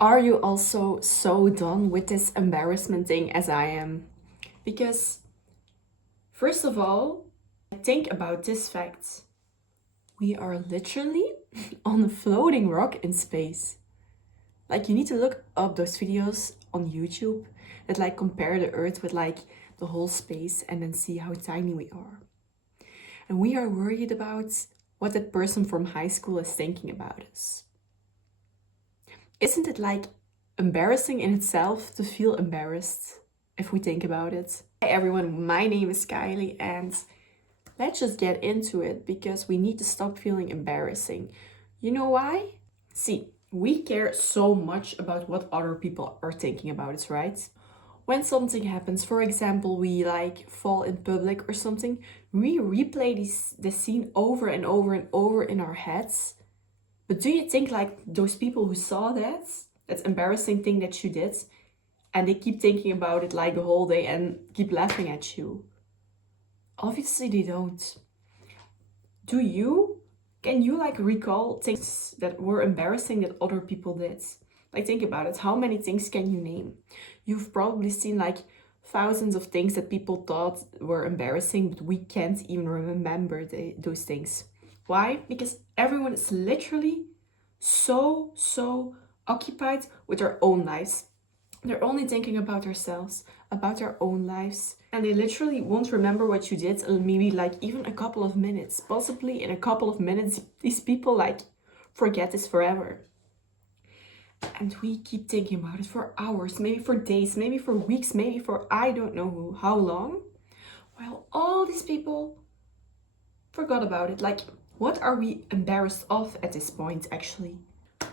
Are you also so done with this embarrassment thing as I am? Because, first of all, think about this fact. We are literally on a floating rock in space. Like, you need to look up those videos on YouTube that compare the Earth with the whole space and then see how tiny we are. And we are worried about what that person from high school is thinking about us. Isn't it embarrassing in itself to feel embarrassed if we think about it? Hi everyone, my name is Kylie and let's just get into it because we need to stop feeling embarrassing. You know why? See, we care so much about what other people are thinking about us, right? When something happens, for example, we fall in public or something, we replay the scene over and over and over in our heads. But do you think those people who saw that embarrassing thing that you did, and they keep thinking about it the whole day and keep laughing at you? Obviously they don't. Do you? Can you recall things that were embarrassing that other people did? Think about it. How many things can you name? You've probably seen thousands of things that people thought were embarrassing, but we can't even remember those things. Why? Because everyone is literally so occupied with their own lives. They're only thinking about themselves, about their own lives, and they literally won't remember what you did in maybe even a couple of minutes. Possibly in a couple of minutes, these people forget this forever. And we keep thinking about it for hours, maybe for days, maybe for weeks, maybe for I don't know how long, while all these people forgot about it. What are we embarrassed of at this point, actually?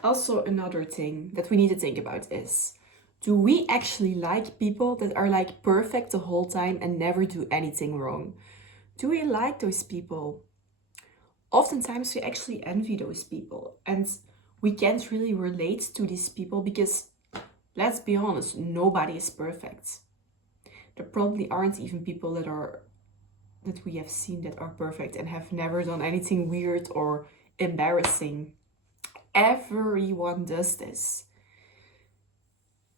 Also, another thing that we need to think about is, do we actually like people that are perfect the whole time and never do anything wrong? Do we like those people? Oftentimes we actually envy those people and we can't really relate to these people because, let's be honest, nobody is perfect. There probably aren't even people that we have seen that are perfect and have never done anything weird or embarrassing. Everyone does this.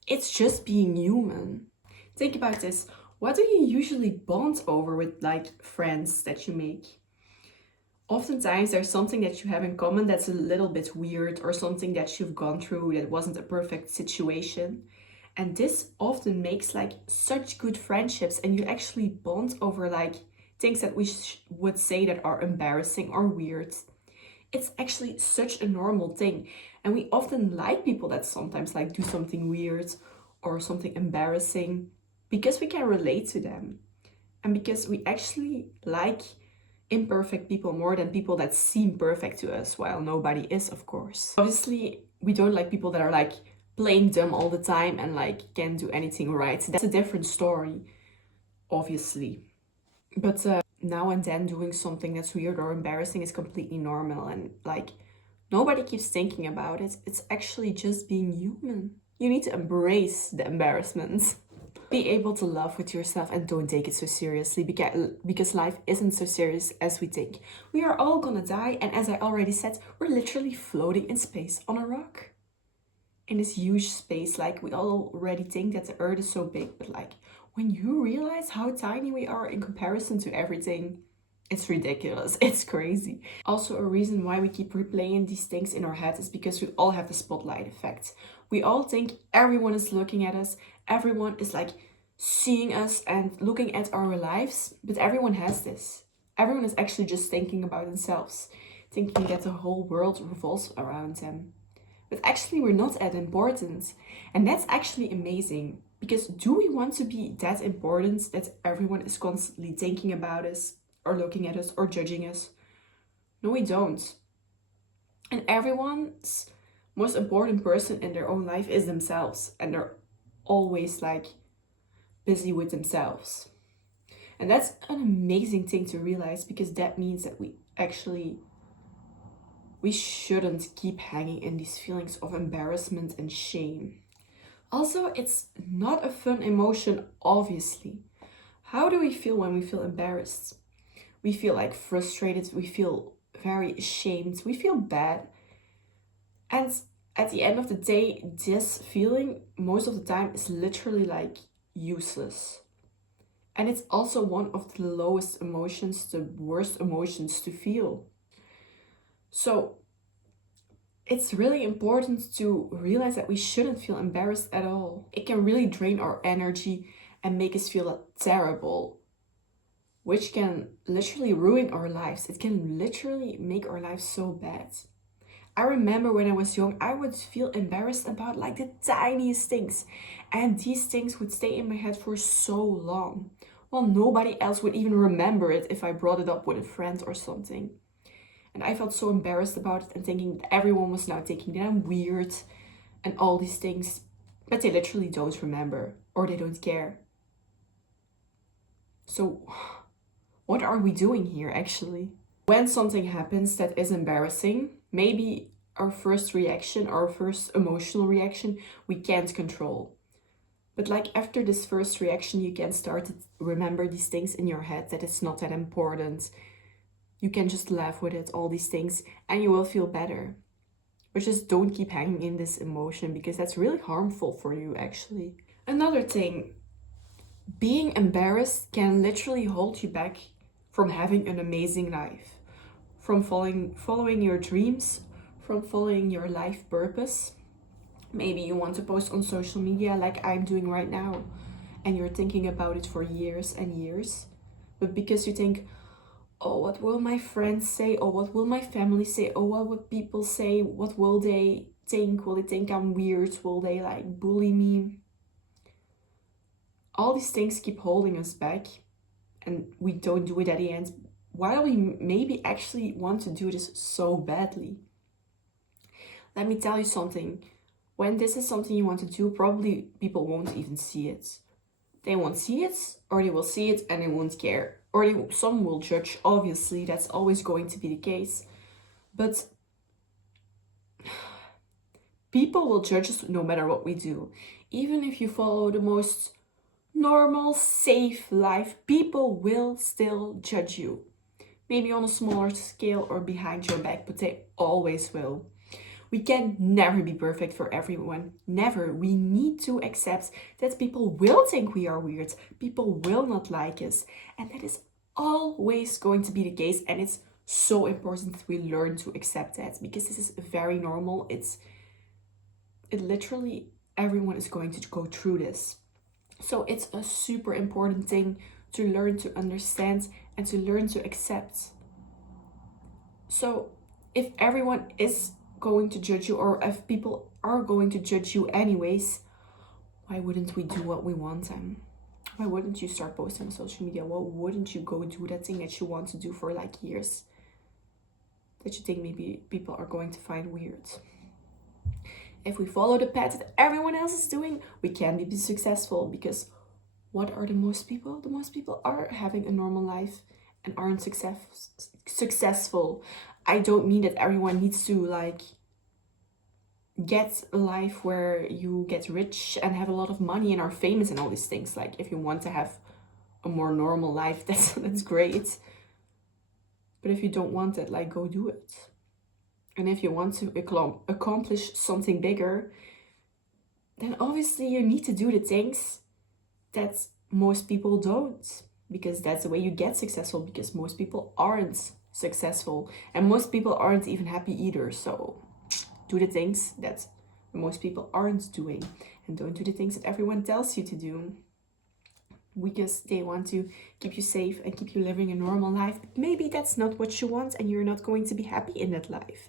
It's just being human. Think about this. What do you usually bond over with friends that you make? Oftentimes there's something that you have in common that's a little bit weird, or something that you've gone through that wasn't a perfect situation. And this often makes such good friendships, and you actually bond over things that we would say that are embarrassing or weird. It's actually such a normal thing. And we often like people that sometimes do something weird or something embarrassing because we can relate to them. And because we actually like imperfect people more than people that seem perfect to us, while nobody is, of course. Obviously, we don't like people that are playing dumb all the time and can't do anything right. That's a different story, obviously. But now and then doing something that's weird or embarrassing is completely normal, and nobody keeps thinking about it. It's actually just being human. You need to embrace the embarrassments. Be able to laugh with yourself and don't take it so seriously, because life isn't so serious as we think. We are all gonna die, and as I already said, we're literally floating in space on a rock. In this huge space, we all already think that the Earth is so big, but when you realize how tiny we are in comparison to everything, it's ridiculous. It's crazy. Also, a reason why we keep replaying these things in our heads is because we all have the spotlight effect. We all think everyone is looking at us, everyone is seeing us and looking at our lives, but everyone has this. Everyone is actually just thinking about themselves, thinking that the whole world revolves around them. But actually we're not that important. And that's actually amazing, because do we want to be that important that everyone is constantly thinking about us or looking at us or judging us? No, we don't. And everyone's most important person in their own life is themselves, and they're always busy with themselves. And that's an amazing thing to realize, because that means that we shouldn't keep hanging in these feelings of embarrassment and shame. Also, it's not a fun emotion, obviously. How do we feel when we feel embarrassed? We feel frustrated, we feel very ashamed, we feel bad. And at the end of the day, this feeling most of the time is literally like useless. And it's also one of the lowest emotions, the worst emotions to feel. So it's really important to realize that we shouldn't feel embarrassed at all. It can really drain our energy and make us feel terrible, which can literally ruin our lives. It can literally make our lives so bad. I remember when I was young, I would feel embarrassed about like the tiniest things, and these things would stay in my head for so long. Well, nobody else would even remember it if I brought it up with a friend or something. And I felt so embarrassed about it and thinking that everyone was now thinking that I'm weird and all these things, but they literally don't remember or they don't care. So, what are we doing here actually? When something happens that is embarrassing, maybe our first reaction, our first emotional reaction, we can't control. But like after this first reaction, you can start to remember these things in your head that it's not that important. You can just laugh with it, all these things, and you will feel better. But just don't keep hanging in this emotion because that's really harmful for you actually. Another thing, being embarrassed can literally hold you back from having an amazing life, from following your dreams, from following your life purpose. Maybe you want to post on social media like I'm doing right now, and you're thinking about it for years and years. But because you think, oh, what will my friends say? Oh, what will my family say? Oh, what will people say? What will they think? Will they think I'm weird? Will they like bully me? All these things keep holding us back, and we don't do it at the end, while we maybe actually want to do this so badly. Let me tell you something. When this is something you want to do, probably people won't even see it. They won't see it, or they will see it and they won't care. Or some will judge, obviously, that's always going to be the case. But people will judge us no matter what we do. Even if you follow the most normal, safe life, people will still judge you. Maybe on a smaller scale or behind your back, but they always will. We can never be perfect for everyone. Never. We need to accept that people will think we are weird. People will not like us. And that is always going to be the case. And it's so important that we learn to accept that because this is very normal. It literally, everyone is going to go through this. So it's a super important thing to learn to understand and to learn to accept. So if everyone is going to judge you, or if people are going to judge you anyways, why wouldn't we do what we want then? Why wouldn't you start posting on social media? Why wouldn't you go do that thing that you want to do for like years, that you think maybe people are going to find weird? If we follow the path that everyone else is doing, we can be successful, because what are the most people? The most people are having a normal life and aren't successful. I don't mean that everyone needs to like get a life where you get rich and have a lot of money and are famous and all these things. Like if you want to have a more normal life, that's great. But if you don't want it, like go do it. And if you want to accomplish something bigger, then obviously you need to do the things that most people don't, because that's the way you get successful, because most people aren't successful and most people aren't even happy either. So do the things that most people aren't doing, and don't do the things that everyone tells you to do, because they want to keep you safe and keep you living a normal life. But maybe that's not what you want and you're not going to be happy in that life.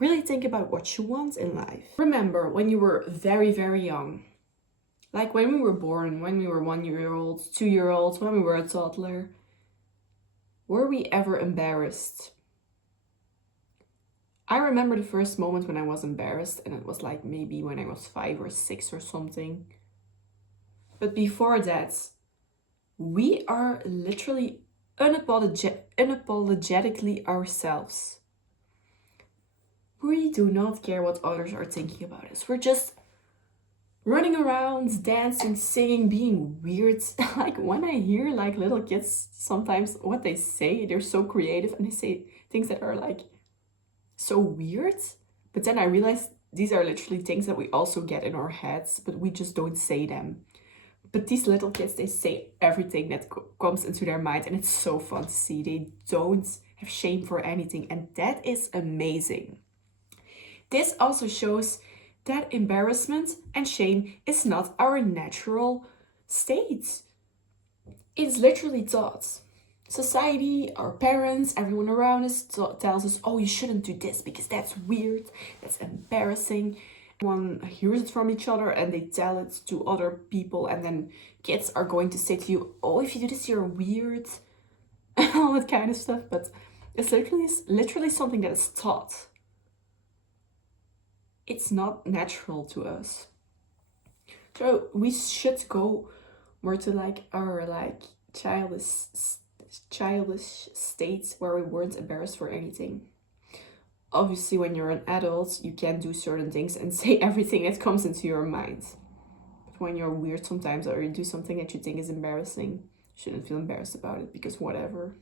Really think about what you want in life. Remember when you were very, very young, like when we were born, when we were 1 year old, 2 year olds, when we were a toddler, were we ever embarrassed? I remember the first moment when I was embarrassed, and it was like maybe when I was 5 or 6 or something. But before that, we are literally unapologetically ourselves. We do not care what others are thinking about us. We're just running around, dancing, singing, being weird. Like when I hear like little kids, sometimes what they say, they're so creative and they say things that are like so weird. But then I realized these are literally things that we also get in our heads, but we just don't say them. But these little kids, they say everything that comes into their mind, and it's so fun to see. They don't have shame for anything, and that is amazing. This also shows that embarrassment and shame is not our natural state. It's literally taught. Society, our parents, everyone around us tells us, oh, you shouldn't do this because that's weird, that's embarrassing. One hears it from each other and they tell it to other people, and then kids are going to say to you, oh, if you do this, you're weird, all that kind of stuff. But it's literally something that is taught. It's not natural to us. So we should go more to like our like childish states where we weren't embarrassed for anything. Obviously, when you're an adult, you can't do certain things and say everything that comes into your mind. But when you're weird sometimes, or you do something that you think is embarrassing, you shouldn't feel embarrassed about it, because whatever.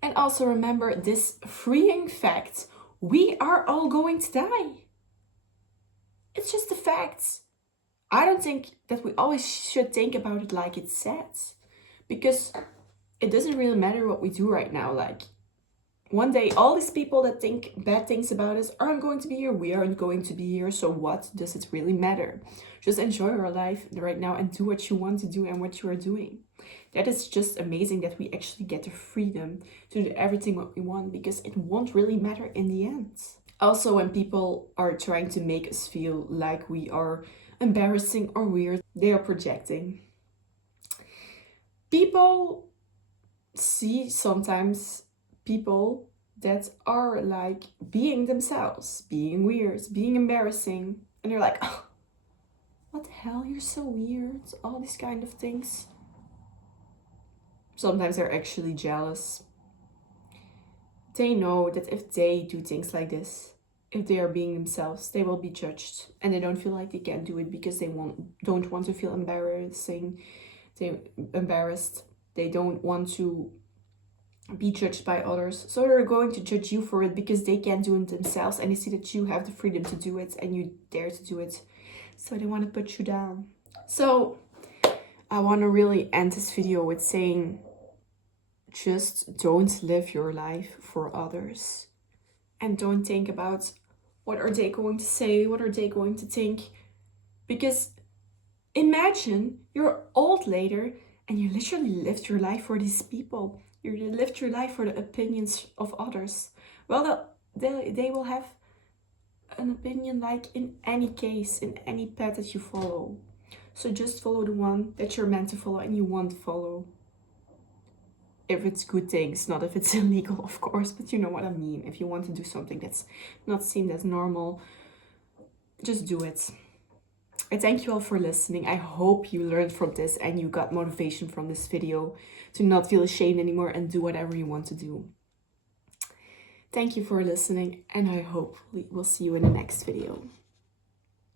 And also remember this freeing fact: we are all going to die. It's just a fact. I don't think that we always should think about it like it's sad, because it doesn't really matter what we do right now. Like, one day, all these people that think bad things about us aren't going to be here. We aren't going to be here. So what does it really matter? Just enjoy your life right now and do what you want to do and what you are doing. That is just amazing that we actually get the freedom to do everything what we want, because it won't really matter in the end. Also, when people are trying to make us feel like we are embarrassing or weird, they are projecting. People see sometimes people that are like being themselves, being weird, being embarrassing, and they're like, oh, what the hell, you're so weird, all these kind of things. Sometimes they're actually jealous. They know that if they do things like this, if they are being themselves, they will be judged, and they don't feel like they can do it because they don't want to feel embarrassed. They don't want to be judged by others, so they're going to judge you for it because they can't do it themselves, and they see that you have the freedom to do it and you dare to do it, so they want to put you down. So I want to really end this video with saying, just don't live your life for others, and don't think about what are they going to say, what are they going to think, because imagine you're old later and you literally lived your life for these people. You lived your life for the opinions of others. Well, they will have an opinion like in any case, in any path that you follow. So just follow the one that you're meant to follow and you want to follow. If it's good things, not if it's illegal, of course, but you know what I mean. If you want to do something that's not seen as normal, just do it. I thank you all for listening. I hope you learned from this and you got motivation from this video to not feel ashamed anymore and do whatever you want to do. Thank you for listening, and I hope we'll see you in the next video.